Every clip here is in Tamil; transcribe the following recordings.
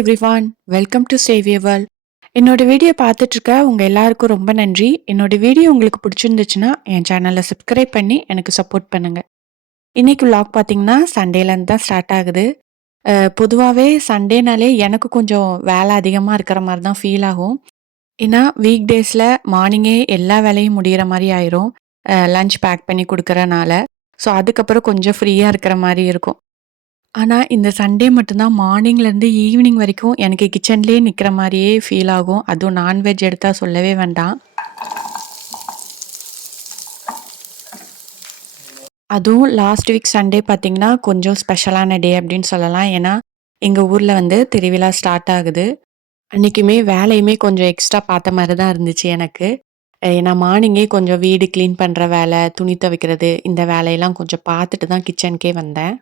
எவ்ரிவான் வெல்கம் டு சேவியவல் என்னோட வீடியோ பார்த்துட்டு இருக்க உங்கள் எல்லாருக்கும் ரொம்ப நன்றி. என்னோட வீடியோ உங்களுக்கு பிடிச்சிருந்துச்சுன்னா என் சேனலை சப்ஸ்கிரைப் பண்ணி எனக்கு சப்போர்ட் பண்ணுங்கள் இன்றைக்கி vlog பார்த்தீங்கன்னா சண்டேலேருந்து தான் ஸ்டார்ட் ஆகுது. பொதுவாகவே சண்டேனாலே எனக்கு கொஞ்சம் வேலை அதிகமாக இருக்கிற மாதிரி தான் ஃபீல் ஆகும். ஏன்னா வீக் டேஸில் மார்னிங்கே எல்லா வேலையும் முடிகிற மாதிரி ஆயிரும். லஞ்ச் பேக் பண்ணி கொடுக்குறனால. ஸோ அதுக்கப்புறம் கொஞ்சம் ஃப்ரீயாக இருக்கிற மாதிரி இருக்கும். ஆனால் இந்த சண்டே மட்டும்தான் மார்னிங்லேருந்து ஈவினிங் வரைக்கும் எனக்கு கிச்சன்லேயே நிற்கிற மாதிரியே ஃபீல் ஆகும். அதுவும் நான்வெஜ் எடுத்தால் சொல்லவே வேண்டாம். அதுவும் லாஸ்ட் வீக் சண்டே பார்த்தீங்கன்னா, கொஞ்சம் ஸ்பெஷலான டே அப்படின்னு சொல்லலாம். ஏன்னா, எங்கள் ஊரில் வந்து திருவிழா ஸ்டார்ட் ஆகுது. அன்றைக்குமே வேலையுமே கொஞ்சம் எக்ஸ்ட்ரா பார்த்த மாதிரி தான் இருந்துச்சு எனக்கு. ஏன்னா மார்னிங்கே கொஞ்சம் வீடு க்ளீன் பண்ணுற வேலை, துணி துவைக்கிறது இந்த வேலையெல்லாம் கொஞ்சம் பார்த்துட்டு தான் கிச்சனுக்கே வந்தேன்.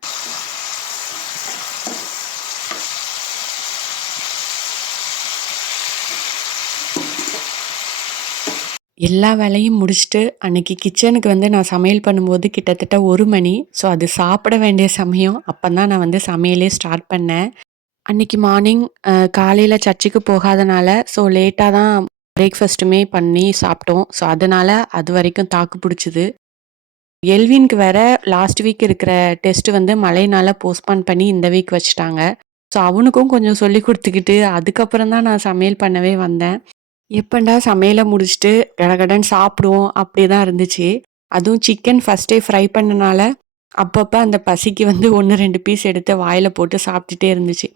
எல்லா வேலையும் முடிச்சுட்டு, அன்னைக்கு கிச்சனுக்கு வந்து நான் சமையல் பண்ணும்போது கிட்டத்தட்ட ஒரு மணி. ஸோ அது சாப்பிட வேண்டிய சமயம். அப்போ தான் நான் வந்து சமையலே ஸ்டார்ட் பண்ணேன். அன்னைக்கு மார்னிங் காலையில் சர்ச்சுக்கு போகாதனால, ஸோ லேட்டாக தான் பிரேக்ஃபாஸ்ட்டுமே பண்ணி சாப்பிட்டோம். ஸோ அதனால அதுவரைக்கும் தாக்கு பிடிச்சிது எல்வின்க்கு வேற லாஸ்ட் வீக் இருக்கிற டெஸ்ட் வந்து மழைனால போஸ்ட்பான் பண்ணி இந்த வீக் வச்சுட்டாங்க. ஸோ அவனுக்கும் கொஞ்சம் சொல்லிக் கொடுத்துக்கிட்டு அதுக்கப்புறம் தான் நான் சமையல் பண்ணவே வந்தேன். எப்பண்டா சமையலை முடிச்சுட்டு கடகடன் சாப்பிடுவோம் அப்படி தான் இருந்துச்சு. அதுவும் சிக்கன் ஃபர்ஸ்ட்டே ஃப்ரை பண்ணனால, அப்பப்போ அந்த பசிக்கு வந்து 1, 2 பீஸ் எடுத்து வாயில் போட்டு சாப்பிட்டுட்டே இருந்துச்சு.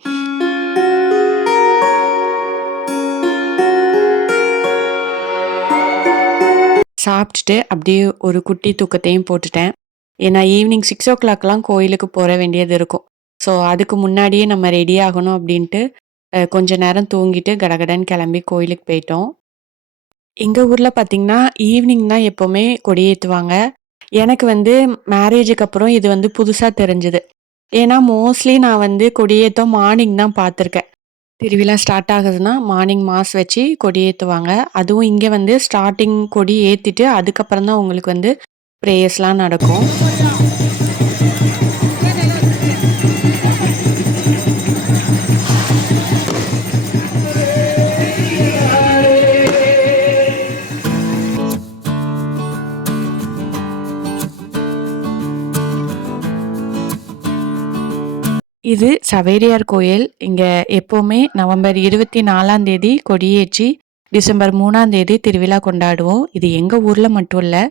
சாப்பிட்டுட்டு அப்படியே ஒரு குட்டி தூக்கத்தையும் போட்டுட்டேன். ஏன்னா ஈவினிங் 6:00லாம் கோயிலுக்கு போக வேண்டியது இருக்கும். ஸோ அதுக்கு முன்னாடியே நம்ம ரெடி ஆகணும் அப்படின்ட்டு, கொஞ்ச நேரம் தூங்கிட்டு கடகடன்னு கிளம்பி கோயிலுக்கு போயிட்டோம். எங்கள் ஊரில் பார்த்தீங்கன்னா, ஈவினிங் தான் எப்போவுமே கொடியேற்றுவாங்க எனக்கு வந்து மேரேஜுக்கு அப்புறம் இது வந்து புதுசாக தெரிஞ்சது. ஏன்னா மோஸ்ட்லி நான் வந்து கொடியேற்றம் மார்னிங் தான் பார்த்துருக்கேன். திருவிழா ஸ்டார்ட் ஆகுதுன்னா, மார்னிங் மாஸ் வச்சு கொடியேத்துவாங்க. அதுவும் இங்கே வந்து ஸ்டார்ட்டிங் கொடி ஏற்றிட்டு அதுக்கப்புறம் தான் உங்களுக்கு வந்து ப்ரேயர்ஸ்லாம் நடக்கும். இது சவேரியார் கோயில். இங்கே எப்போவுமே நவம்பர் 24ஆம் தேதி கொடியேற்றி, டிசம்பர் மூணாம் தேதி திருவிழா கொண்டாடுவோம். இது எங்கள் ஊரில் மட்டும் இல்லை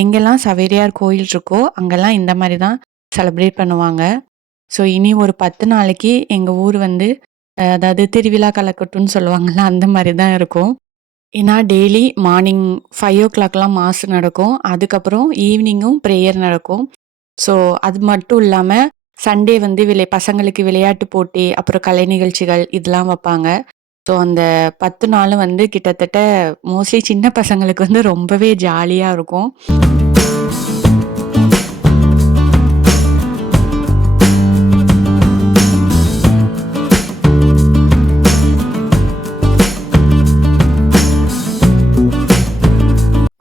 எங்கெல்லாம் சவேரியார் கோயில் இருக்கோ, அங்கெல்லாம் இந்த மாதிரி தான் செலப்ரேட் பண்ணுவாங்க. ஸோ இனி ஒரு 10 நாளைக்கு எங்கள் ஊர் வந்து அதாவது திருவிழா கலக்கட்டும்னு சொல்லுவாங்கள்ல அந்த மாதிரி தான் இருக்கும். ஏன்னா டெய்லி மார்னிங் 5:00லாம் மாஸ் நடக்கும். அதுக்கப்புறம் ஈவினிங்கும் ப்ரேயர் நடக்கும். ஸோ அது மட்டும் இல்லாமல் சண்டே வந்து விளை பசங்களுக்கு விளையாட்டு போட்டி, அப்புறம் கலை நிகழ்ச்சிகள் இதெல்லாம் வைப்பாங்க ஸோ அந்த 10 நாளும் வந்து கிட்டத்தட்ட மோஸ்ட்லி சின்ன பசங்களுக்கு வந்து ரொம்பவே ஜாலியாக இருக்கும்.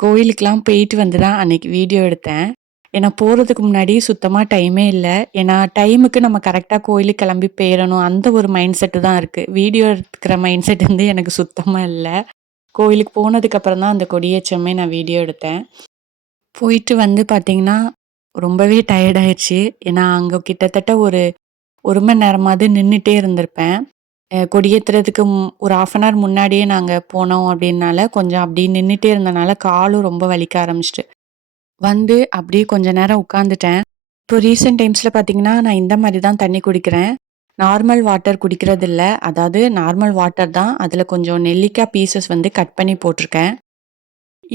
கோயிலுக்கெலாம் போயிட்டு வந்து தான் அன்னைக்கு வீடியோ எடுத்தேன். ஏன்னா போகிறதுக்கு முன்னாடி சுத்தமாக டைமே இல்லை. ஏன்னா டைமுக்கு நம்ம கரெக்டாக கோயிலுக்கு கிளம்பி போயிடணும். அந்த ஒரு மைண்ட் செட்டு தான் இருக்குது வீடியோ எடுக்கிற மைண்ட் செட் வந்து எனக்கு சுத்தமாக இல்லை. கோயிலுக்கு போனதுக்கப்புறம் தான் அந்த கொடியேச்சமே நான் வீடியோ எடுத்தேன். போயிட்டு வந்து பார்த்தீங்கன்னா, ரொம்பவே டயர்டாயிடுச்சு ஏன்னா அங்கே கிட்டத்தட்ட ஒரு ஒரு மணி நேரமாவது நின்றுட்டே இருந்திருப்பேன். கொடியேற்றுறதுக்கு கொடியேத்துறதுக்கு ஒரு 1/2 அன் ஹவர் முன்னாடியே நாங்கள் போனோம் அப்படின்னால, கொஞ்சம் அப்படியே நின்றுட்டே இருந்தனால காலும் ரொம்ப வலிக்க ஆரம்பிச்சிட்டு. வந்து அப்படியே கொஞ்ச நேரம் உட்காந்துட்டேன். இப்போ ரீசெண்ட் டைம்ஸில் பார்த்தீங்கன்னா, நான் இந்த மாதிரி தான் தண்ணி குடிக்கிறேன். நார்மல் வாட்டர் குடிக்கிறதில்ல. அதாவது நார்மல் வாட்டர் தான். அதில் கொஞ்சம் நெல்லிக்காய் பீசஸ் வந்து கட் பண்ணி போட்டிருக்கேன்.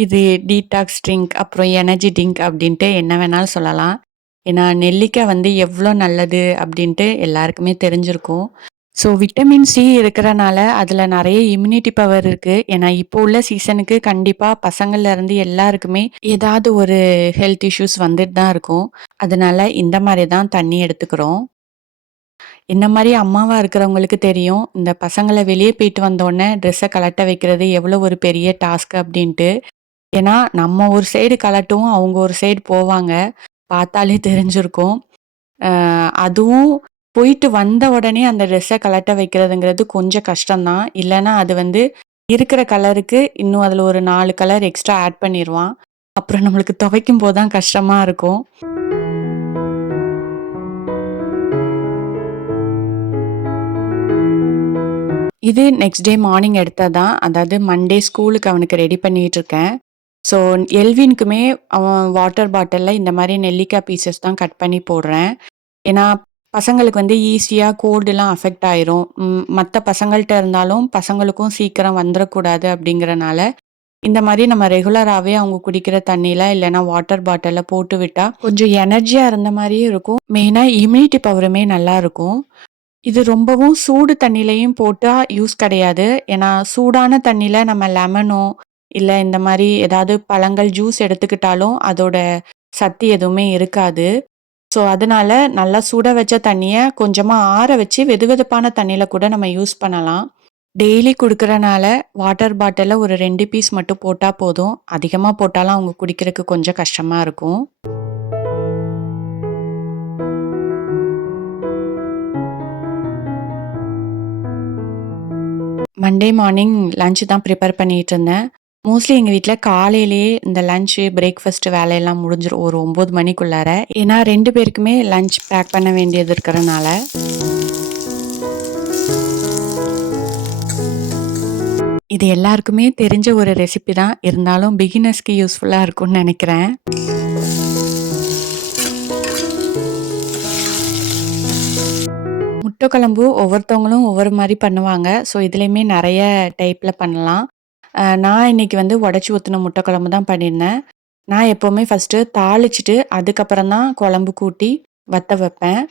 இது டீடாக்ஸ் ட்ரிங்க், அப்புறம் எனர்ஜி ட்ரிங்க் அப்படின்ட்டு என்ன வேணாலும் சொல்லலாம். ஏன்னா நெல்லிக்காய் வந்து எவ்வளோ நல்லது அப்படின்ட்டு எல்லாருக்குமே தெரிஞ்சிருக்கும். ஸோ விட்டமின் சி இருக்கிறனால அதில் நிறைய இம்யூனிட்டி பவர் இருக்குது ஏன்னா இப்போ உள்ள சீசனுக்கு கண்டிப்பாக பசங்கள்லேருந்து எல்லாருக்குமே ஏதாவது ஒரு ஹெல்த் இஷ்யூஸ் வந்துட்டு தான் இருக்கும். அதனால இந்த மாதிரி தான் தண்ணி எடுத்துக்கிறோம். இந்த மாதிரி அம்மாவாக இருக்கிறவங்களுக்கு தெரியும். இந்த பசங்களை வெளியே போயிட்டு வந்தோடனே ட்ரெஸ்ஸை கலட்ட வைக்கிறது எவ்வளோ ஒரு பெரிய டாஸ்க் அப்படின்ட்டு. ஏன்னா நம்ம ஒரு சைடு கழட்டுவோம், அவங்க ஒரு சைடு போவாங்க. பார்த்தாலே தெரிஞ்சிருக்கும். அதுவும் போயிட்டு வந்த உடனே அந்த ட்ரெஸ்ஸை கலட்ட வைக்கிறதுங்கிறது கொஞ்சம் கஷ்டம் தான். அது வந்து இருக்கிற கலருக்கு இன்னும் அதில் ஒரு நாலு கலர் எக்ஸ்ட்ரா ஆட் பண்ணிடுவான் அப்புறம் நம்மளுக்கு துவைக்கும்போது தான் கஷ்டமாக இருக்கும். இது நெக்ஸ்ட் டே மார்னிங் எடுத்தது தான். அதாவது மண்டே ஸ்கூலுக்கு அவனுக்கு ரெடி பண்ணிட்டு இருக்கேன். ஸோ எல்வினுக்குமே அவன் வாட்டர் பாட்டிலில் இந்த மாதிரி நெல்லிக்காய் பீசஸ் தான் கட் பண்ணி போடுறேன். ஏன்னா, பசங்களுக்கு வந்து ஈஸியாக கோல்டுலாம் அஃபெக்ட் ஆயிரும். மற்ற பசங்கள்கிட்ட இருந்தாலும் பசங்களுக்கும் சீக்கிரம் வந்துடக்கூடாது அப்படிங்கிறனால, இந்த மாதிரி நம்ம ரெகுலராகவே அவங்க குடிக்கிற தண்ணியில் இல்லைன்னா வாட்டர் பாட்டிலில் போட்டு விட்டா, கொஞ்சம் எனர்ஜியா இருந்த மாதிரியும் இருக்கும். மெயினாக இம்யூனிட்டி பவருமே நல்லா இருக்கும் இது ரொம்பவும் சூடு தண்ணிலையும் போட்டால் யூஸ் கிடையாது. ஏன்னா, சூடான தண்ணியில் நம்ம லெமனோ, இல்லை இந்த மாதிரி ஏதாவது பழங்கள் ஜூஸ் எடுத்துக்கிட்டாலும், அதோட சக்தி எதுவுமே இருக்காது. ஸோ, அதனால நல்லா சுட வச்ச தண்ணியை கொஞ்சமாக ஆற வச்சு வெதுவெதுப்பான தண்ணியில் கூட நம்ம யூஸ் பண்ணலாம். டெய்லி கொடுக்குறனால வாட்டர் பாட்டிலில் ஒரு ரெண்டு பீஸ் மட்டும் போட்டால் போதும். அதிகமாக போட்டாலும் அவங்க குடிக்கிறக்கு கொஞ்சம் கஷ்டமாக இருக்கும். மண்டே மார்னிங் லஞ்சு தான் ப்ரிப்பேர் பண்ணிகிட்டு இருந்தேன். மோஸ்ட்லி எங்கள் வீட்டில் காலையிலேயே இந்த லஞ்சு பிரேக்ஃபாஸ்ட் வேலையெல்லாம் முடிஞ்சிடும் ஒரு ஒம்பது மணிக்குள்ளார. ஏன்னா ரெண்டு பேருக்குமே லஞ்ச் பேக் பண்ண வேண்டியது இருக்கிறனால. இது எல்லாருக்குமே தெரிஞ்ச ஒரு ரெசிபி தான். இருந்தாலும் பிகினர்ஸ்க்கு யூஸ்ஃபுல்லாக இருக்கும்னு நினைக்கிறேன் முட்டை குழம்பு ஒவ்வொருத்தவங்களும் ஒவ்வொரு மாதிரி பண்ணுவாங்க. ஸோ, இதுலேயுமே நிறைய டைப்பில் பண்ணலாம். நான் இன்னைக்கு வந்து உடச்சி ஊற்றின முட்டை குழம்பு தான் பண்ணியிருந்தேன். நான் எப்போவுமே ஃபஸ்ட்டு தாளிச்சிட்டு அதுக்கப்புறம் தான் குழம்பு கூட்டி வத்த வைப்பேன்.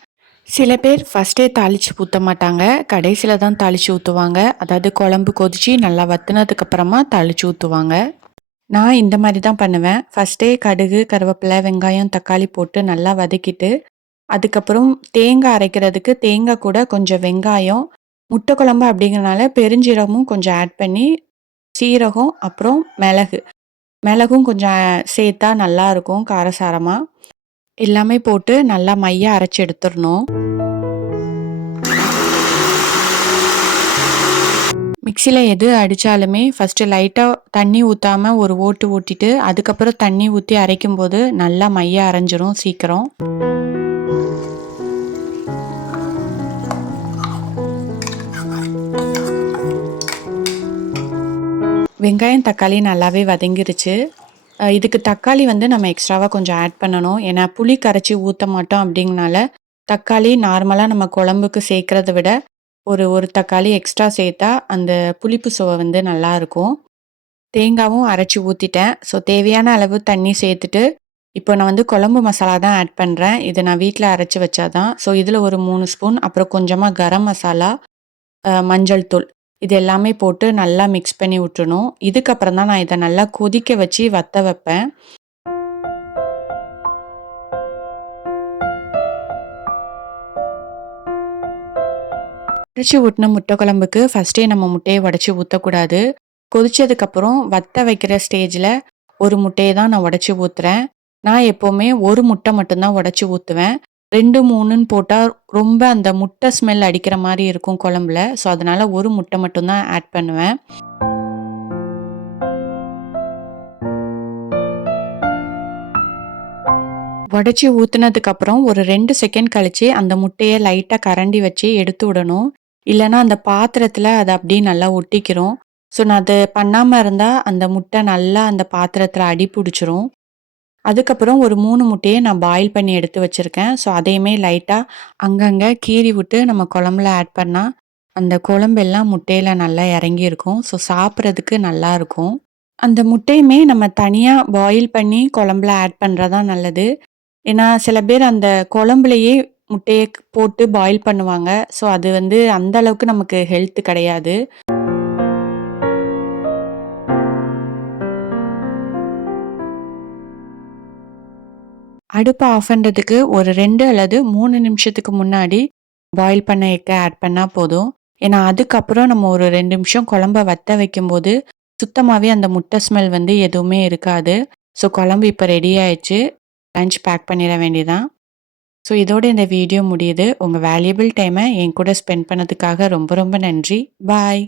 சில பேர் ஃபஸ்ட்டே தாளிச்சு ஊற்ற மாட்டாங்க. கடைசியில் தான் தாளிச்சு ஊற்றுவாங்க அதாவது குழம்பு கொதிச்சு நல்லா வத்துனதுக்கப்புறமா தாளித்து தாளிச்சு நான் இந்த மாதிரி தான் பண்ணுவேன். ஃபர்ஸ்ட்டே கடுகு, கருவேப்பிலை, வெங்காயம், தக்காளி போட்டு நல்லா வதக்கிட்டு, அதுக்கப்புறம் தேங்காய் அரைக்கிறதுக்கு தேங்காய் கூட கொஞ்சம் வெங்காயம், முட்டை குழம்பு அப்படிங்கிறனால பெருஞ்சீரமும் கொஞ்சம் ஆட் பண்ணி, சீரகம், அப்புறம் மிளகு. மிளகும் கொஞ்சம் சேர்த்தா நல்லா இருக்கும் காரசாரமாக எல்லாமே போட்டு நல்லா மைய அரைச்சி எடுத்துடணும் மிக்சியில் எது அடித்தாலுமே ஃபஸ்ட்டு லைட்டாக தண்ணி ஊற்றாமல் ஒரு ஓட்டு ஓட்டிட்டு, அதுக்கப்புறம் தண்ணி ஊற்றி அரைக்கும்போது நல்லா மைய அரைஞ்சிரும் சீக்கிரம். வெங்காயம், தக்காளி நல்லாவே வதங்கிருச்சு. இதுக்கு தக்காளி வந்து நம்ம எக்ஸ்ட்ராவாக கொஞ்சம் ஆட் பண்ணணும். ஏன்னா, புளி கரைச்சி ஊற்ற மாட்டோம் அப்படிங்கனால, தக்காளி நார்மலாக நம்ம குழம்புக்கு சேர்க்குறத விட, ஒரு ஒரு தக்காளி எக்ஸ்ட்ரா சேர்த்தா, அந்த புளிப்பு சுவை வந்து நல்லாயிருக்கும் தேங்காவும் அரைச்சி ஊற்றிட்டேன் ஸோ, தேவையான அளவு தண்ணி சேர்த்துட்டு, இப்போ நான் வந்து குழம்பு மசாலா தான் ஆட் பண்ணுறேன் இது நான் வீட்டில் அரைச்சி வச்சாதான் ஸோ, இதில் ஒரு மூணு ஸ்பூன், அப்புறம் கொஞ்சமாக கரம் மசாலா, மஞ்சள் தூள். இது எல்லாமே போட்டு நல்லா மிக்ஸ் பண்ணி விட்டுணும் இதுக்கப்புறம் தான் நான் இதை நல்லா கொதிக்க வச்சு வத்த வைப்பேன். உடைச்சு ஊட்டின முட்டை குழம்புக்கு ஃபஸ்ட்டே நம்ம முட்டையை உடைச்சு ஊற்றக்கூடாது கொதிச்சதுக்கப்புறம் வத்த வைக்கிற ஸ்டேஜில் ஒரு முட்டையை தான் நான் உடச்சி ஊத்துறேன். நான் எப்போவுமே ஒரு முட்டை மட்டும்தான் உடச்சி ஊற்றுவேன் ரெண்டு மூணுன்னு போட்டால் ரொம்ப அந்த முட்டை ஸ்மெல் அடிக்கிற மாதிரி இருக்கும் குழம்புல. ஸோ, அதனால் ஒரு முட்டை மட்டும்தான் ஆட் பண்ணுவேன். உடச்சி ஊற்றுனதுக்கப்புறம் ஒரு ரெண்டு செகண்ட் கழித்து அந்த முட்டையை லைட்டாக கரண்டி வச்சு எடுத்து விடணும். இல்லைன்னா அந்த பாத்திரத்தில் அதை அப்படியே நல்லா ஒட்டிக்கிறோம் ஸோ, நான் அது பண்ணாமல் இருந்தால் அந்த முட்டை நல்லா அந்த பாத்திரத்தில் அடி பிடிச்சிரும் அதுக்கப்புறம் ஒரு மூணு முட்டையை நான் பாயில் பண்ணி எடுத்து வச்சுருக்கேன் ஸோ, அதையுமே லைட்டாக அங்கங்கே கீறி விட்டு நம்ம குழம்புல ஆட் பண்ணால் அந்த குழம்பெல்லாம் முட்டையில் நல்லா இறங்கியிருக்கும். ஸோ, சாப்பிட்றதுக்கு நல்லா இருக்கும் அந்த முட்டையுமே நம்ம தனியாக பாயில் பண்ணி குழம்புல ஆட் பண்ணுறதா நல்லது. ஏன்னா, சில பேர் அந்த குழம்புலயே முட்டையை போட்டு பாயில் பண்ணுவாங்க. ஸோ, அது வந்து அந்த அளவுக்கு நமக்கு ஹெல்த் கிடையாது. அடுப்பை ஆஃப் பண்ணுறதுக்கு ஒரு ரெண்டு அல்லது மூணு நிமிஷத்துக்கு முன்னாடி பாயில் பண்ண எக்க ஆட் பண்ணால் போதும். ஏன்னா, அதுக்கப்புறம் நம்ம ஒரு ரெண்டு நிமிஷம் குழம்ப வத்த வைக்கும்போது, சுத்தமாகவே அந்த முட்டை ஸ்மெல் வந்து எதுவுமே இருக்காது. ஸோ, குழம்பு இப்போ ரெடி ஆயிடுச்சு. லஞ்ச் பேக் பண்ணிட வேண்டியதான் ஸோ இதோட இந்த வீடியோ முடியுது. உங்கள் வேல்யூபிள் டைமை என் கூட ஸ்பெண்ட் பண்ணதுக்காக ரொம்ப ரொம்ப நன்றி. பாய்.